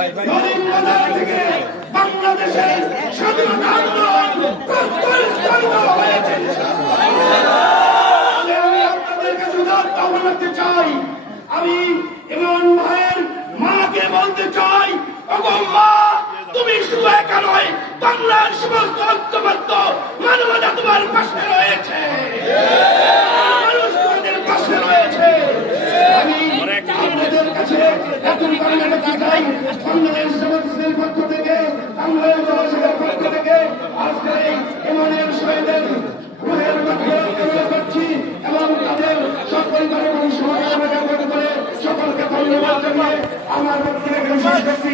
বাজার থেকে বাংলাদেশের স্বাধীনতা আন্দোলন প্রত্যুত্থাপিত হয়েছে। আমি আপনাদের কাছে আহ্বান করতে চাই, আমি ইমরান ভাইয়ের মাকে বলতে চাই, ওগো মা, তুমি শুধু একা নয়, বাংলার সমস্ত ঐক্যবদ্ধ মানবতা তোমার পাশে রয়েছে, মানুষ তোমাদের পাশে রয়েছে। আমি আপনাদের কাছে এখন বাংলাদেশে চাই, বাংলাদেশ সমাজের পক্ষ থেকে, বাংলাদেশ জনসভার পক্ষ থেকে আজকে এই ইমানের শহীদের রুহের মধ্যে করছি এবং তাদের সপরিবারের সমাজের করে সকলকে ধন্যবাদ জানিয়ে আমার পক্ষ থেকে শেষ করছি।